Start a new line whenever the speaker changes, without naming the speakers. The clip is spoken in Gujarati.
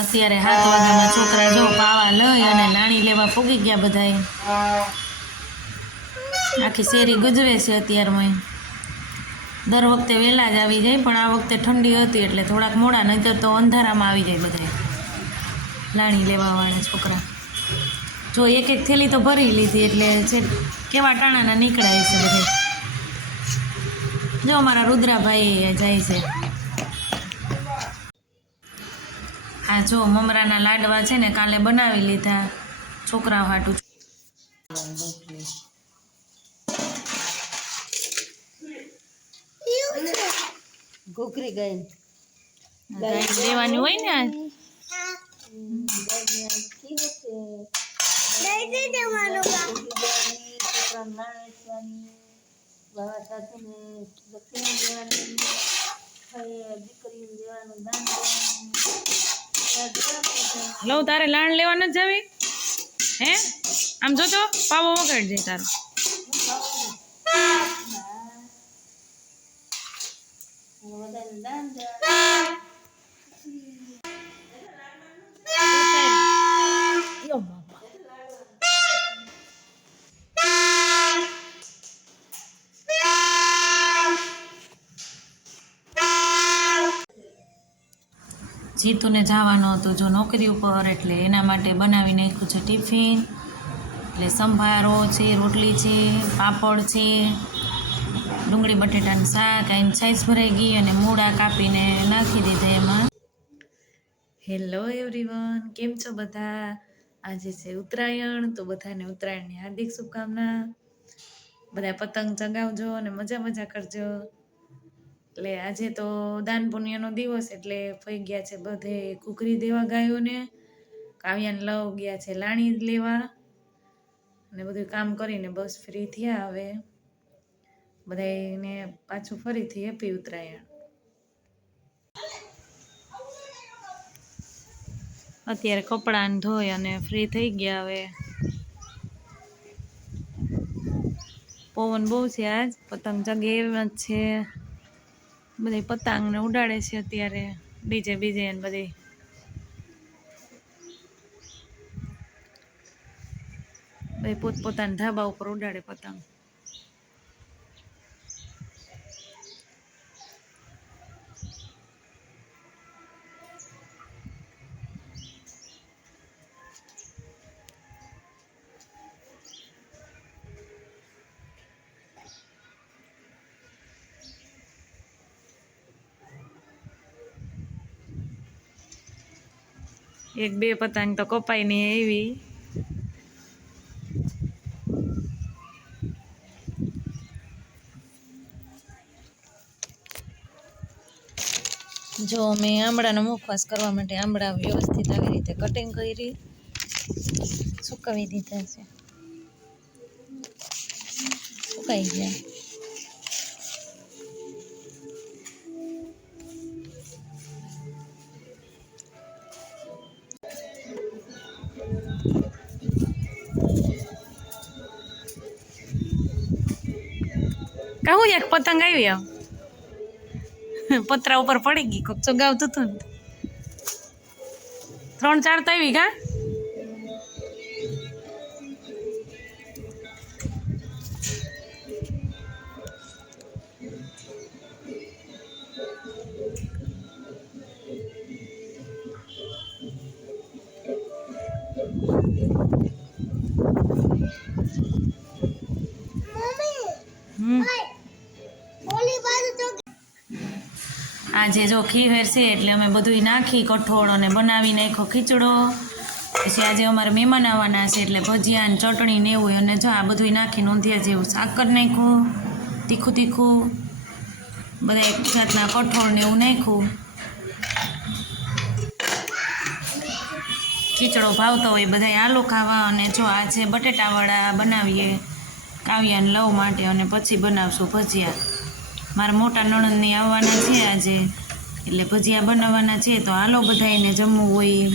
અત્યારે સાત વાગ્યામાં છોકરા જો પાવા લઈ અને લાણી લેવા ફૂગી ગયા બધાએ આખી શેરી ગુજરે છે અત્યારમાં દર વખતે વહેલા જ આવી જાય, પણ આ વખતે ઠંડી હતી એટલે થોડાક મોડા નહીતર તો અંધારામાં આવી જાય બધા લાણી લેવાવાળા છોકરા. જો એક એક થેલી તો ભરી લીધી એટલે છે, કેવા ટાણાના નીકળાય છે બધા જો અમારા રુદ્રાભાઈ જાય છે. આ જો મમરાના લાડવા છે ને કાલે બનાવી લીધા. છોકરા હાટું
ઘૂઘરી ગઈ.
ગાય દેવાની હોય ને આજ. લઉં તારે લાણ લેવા નથી જાવી? હે? આમ જોતો પાવો વગાડજે તારો. જીતુને જવાનું હતું જો નોકરી ઉપર, એટલે એના માટે બનાવી નાખ્યું છે ટિફિન. એટલે સંભારો છે, રોટલી છે, પાપડ છે, ડુંગળી, બટેટાનું શાક એમ સાઈઝ ભરાઈ ગઈ અને મૂળા કાપીને નાખી દીધા એમાં. હેલો એવરીવન કેમ છો બધા? આજે છે ઉત્તરાયણ, તો બધાને ઉત્તરાયણની હાર્દિક શુભકામના. બધા પતંગ ચગાવજો અને મજા મજા કરજો. એટલે આજે તો દાન પુણ્યનો દિવસ એટલે ફઈ ગયા છે બધે કુકરી દેવા ગાયોને, કાવ્યાને લવ ગયા છે લાણી લેવા અને બધું કામ કરીને બસ ફ્રી થયા હવે. બધાને પાછું ફરીથી હેપી ઉત્તરાયણ. અત્યારે કપડાને ધોઈ અને ફ્રી થઈ ગયા હવે. પવન બહુ છે આજ, પતંગ જગ્યા એમ જ છે. બધી પતંગને ઉડાડે છે અત્યારે. ડીજે બીજે ને બધી. બધી પોતપોતાના ધાબા ઉપર ઉડાડે પતંગ. એક બે પતંગ તો કપાઈ નહીં એવી જો મેં આંબળાનો મુખવાસ કરવા માટે આંબળા વ્યવસ્થિત આવી રીતે કટિંગ કરી સુકાવી દીધા છે. સુકાઈ ગયા. કહું એક પતંગ આવી આવ પતરા ઉપર પડી ગઈ, કોક ચગાવતું હતું ને. ત્રણ ચાર તો આવી કા આજે જો ખીવેર છે એટલે અમે બધુંય નાખી, કઠોળ અને બનાવી નાખ્યો ખીચડો. પછી આજે અમારે મહેમાન આવવાના છે એટલે ભજીયા ને ચટણી ને એવું અને જો આ બધુંય નાખી નોંધિયા જેવું સાકર કરી નાખ્યું, તીખું તીખું, બધા એક જાતના કઠોળ ને એવું નાખ્યું. ખીચડો ભાવતો હોય બધા આલુ ખાવા અને જો આજે બટેટાવાળા બનાવીએ, કાવ્યાને લવ માટે અને પછી બનાવશું ભજીયા. મારા મોટા નણંદની આવવાના છે આજે. એટલે ભજીયા બનાવવાના છે, તો હાલો બધાને જમવું હોય